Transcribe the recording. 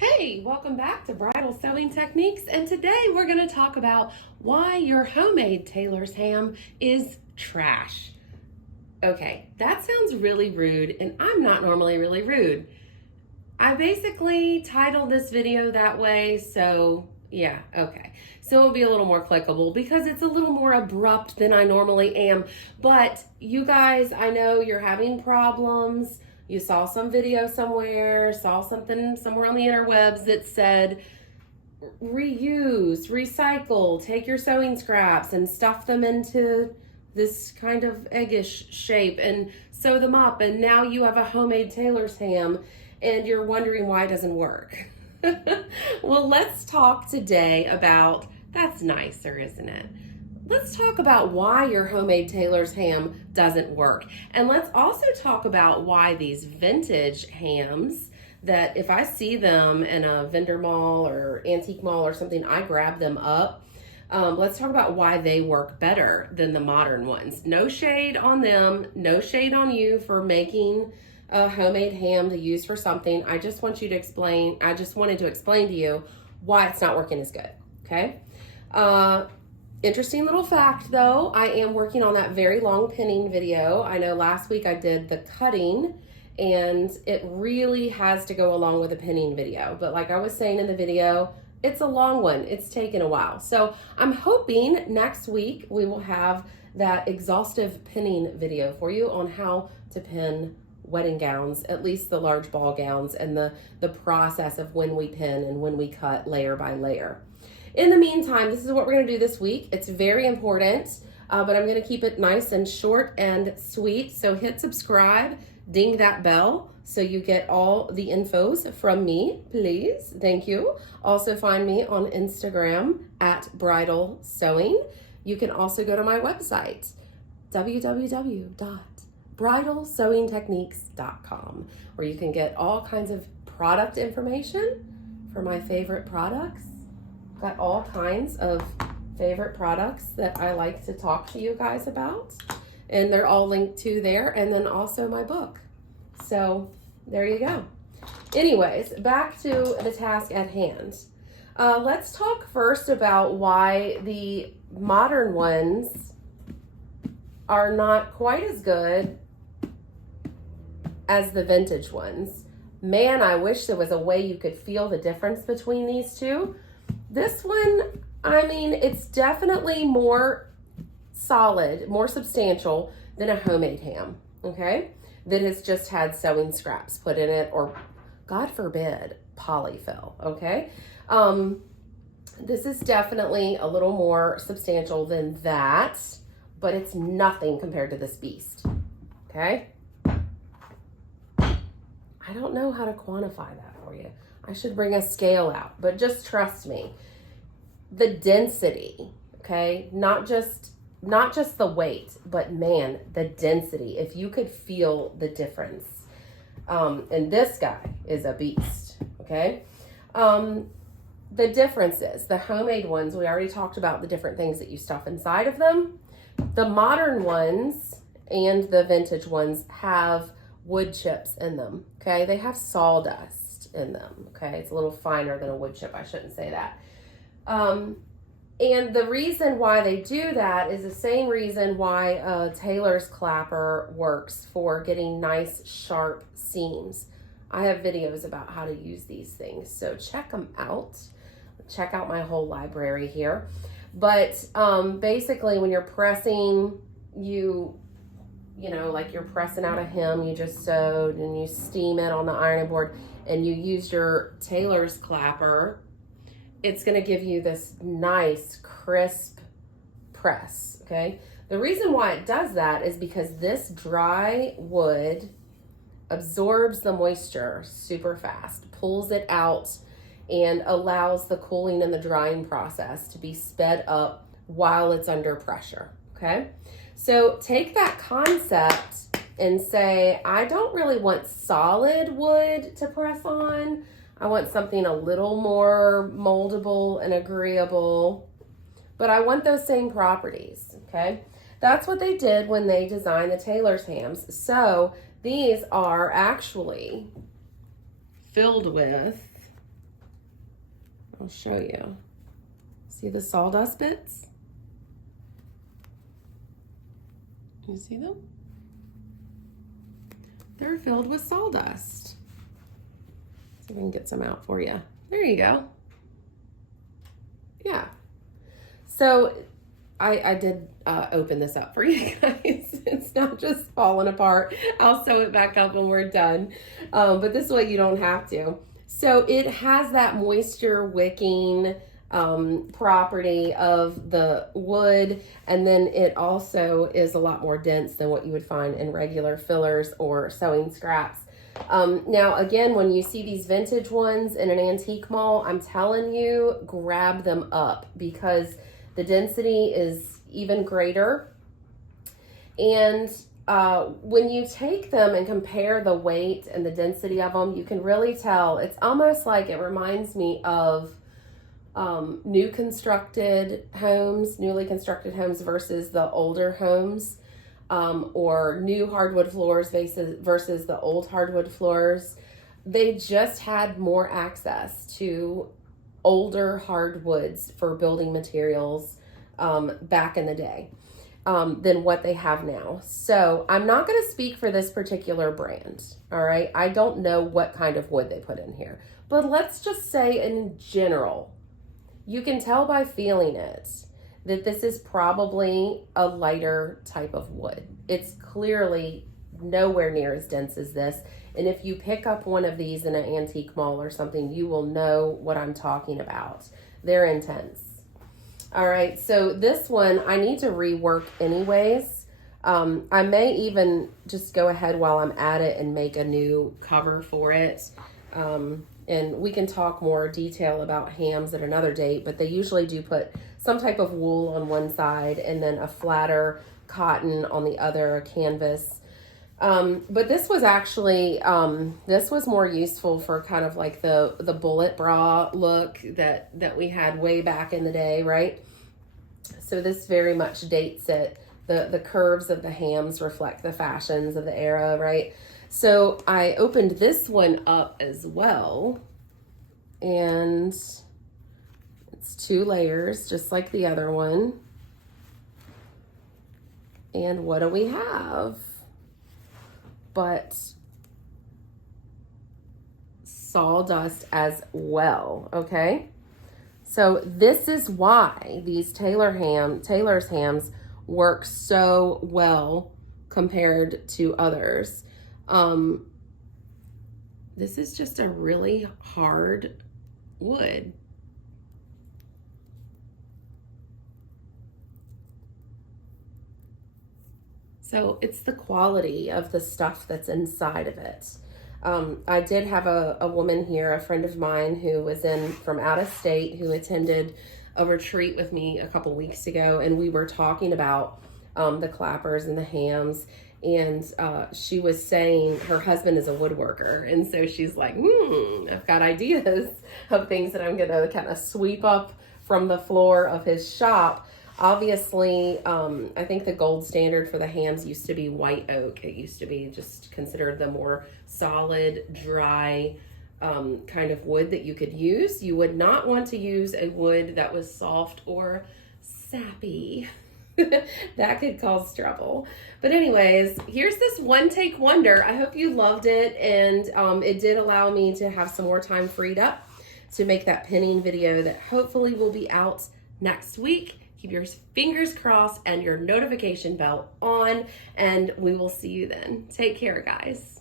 Hey, welcome back to Bridal Sewing Techniques, and today we're going to talk about why your homemade Tailors ham is trash. Okay, that sounds really rude, and I'm not normally really rude. I basically titled this video that way, so yeah, okay. So it'll be a little more clickable because it's a little more abrupt than I normally am. But you guys, I know you're having problems. You saw some video somewhere, saw something somewhere on the interwebs that said reuse, recycle, take your sewing scraps and stuff them into this kind of eggish shape and sew them up. And now you have a homemade Tailors ham and you're wondering why it doesn't work. Well, let's talk today about, that's nicer, isn't it? Let's talk about why your homemade Tailors ham doesn't work. And let's also talk about why these vintage hams that if I see them in a vendor mall or antique mall or something, I grab them up. Let's talk about why they work better than the modern ones. No shade on them, no shade on you for making a homemade ham to use for something. I just wanted to explain to you why it's not working as good, okay? Interesting little fact though, I am working on that very long pinning video. I know last week I did the cutting and it really has to go along with a pinning video. But like I was saying in the video, it's a long one. It's taken a while. So I'm hoping next week we will have that exhaustive pinning video for you on how to pin wedding gowns, at least the large ball gowns, and the process of when we pin and when we cut layer by layer. In the meantime, this is what we're going to do this week. It's very important, but I'm going to keep it nice and short and sweet. So hit subscribe, ding that bell so you get all the infos from me, please. Thank you. Also find me on Instagram at Bridal Sewing. You can also go to my website, www.bridalsewingtechniques.com, where you can get all kinds of product information for my favorite products. Got all kinds of favorite products that I like to talk to you guys about, and they're all linked to there, and then also my book. So there you go. Anyways, back to the task at hand. Let's talk first about why the modern ones are not quite as good as the vintage ones. Man, I wish there was a way you could feel the difference between these two. This one, I mean, it's definitely more solid, more substantial than a homemade ham, okay? That has just had sewing scraps put in it, or God forbid, polyfill, okay? This is definitely a little more substantial than that, but it's nothing compared to this beast, okay? I don't know how to quantify that for you. I should bring a scale out, but just trust me. The density, okay? Not just the weight, but man, the density. If you could feel the difference. And this guy is a beast, okay? The differences, the homemade ones, we already talked about the different things that you stuff inside of them. The modern ones and the vintage ones have wood chips in them, okay? They have sawdust in them, okay? It's a little finer than a wood chip. I shouldn't say that. And the reason why they do that is the same reason why a Tailors Clapper works for getting nice, sharp seams. I have videos about how to use these things, so check them out. Check out my whole library here. But basically when you're pressing, you know, like you're pressing out a hem you just sewed and you steam it on the ironing board and you use your Tailors Clapper, it's going to give you this nice crisp press, okay? The reason why it does that is because this dry wood absorbs the moisture super fast, pulls it out, and allows the cooling and the drying process to be sped up while it's under pressure, okay? So take that concept and say, I don't really want solid wood to press on. I want something a little more moldable and agreeable, but I want those same properties, okay? That's what they did when they designed the Tailors hams. So these are actually filled with I'll show you. See the sawdust bits? You see them? They're filled with sawdust. See if I can get some out for you. There you go. Yeah. So I did open this up for you guys. It's not just falling apart. I'll sew it back up when we're done. But this way you don't have to. So it has that moisture wicking property of the wood, and then it also is a lot more dense than what you would find in regular fillers or sewing scraps. Now again, when you see these vintage ones in an antique mall, I'm telling you, grab them up because the density is even greater. And when you take them and compare the weight and the density of them, you can really tell. It's almost like it reminds me of newly constructed homes versus the older homes, or new hardwood floors versus the old hardwood floors. They just had more access to older hardwoods for building materials back in the day than what they have now. So I'm not going to speak for this particular brand. All right. I don't know what kind of wood they put in here, but let's just say in general, you can tell by feeling it that this is probably a lighter type of wood. It's clearly nowhere near as dense as this. And if you pick up one of these in an antique mall or something, you will know what I'm talking about. They're intense. All right, so this one I need to rework anyways. I may even just go ahead while I'm at it and make a new cover for it. And we can talk more detail about hams at another date, but they usually do put some type of wool on one side and then a flatter cotton on the other, canvas. But this was actually, this was more useful for kind of like the bullet bra look that we had way back in the day, right? So this very much dates it. The curves of the hams reflect the fashions of the era, right? So I opened this one up as well, and it's 2 layers, just like the other one. And what do we have but sawdust as well, okay? So this is why these Tailors hams work so well compared to others. This is just a really hard wood. So it's the quality of the stuff that's inside of it. I did have a woman here, a friend of mine who was from out of state, who attended a retreat with me a couple weeks ago, and we were talking about the clappers and the hams. And she was saying her husband is a woodworker. And so she's like, I've got ideas of things that I'm going to kind of sweep up from the floor of his shop. Obviously, I think the gold standard for the hams used to be white oak. It used to be just considered the more solid, dry kind of wood that you could use. You would not want to use a wood that was soft or sappy. That could cause trouble. But anyways, here's this one take wonder. I hope you loved it, and it did allow me to have some more time freed up to make that pinning video that hopefully will be out next week. Keep your fingers crossed and your notification bell on, and we will see you then. Take care, guys.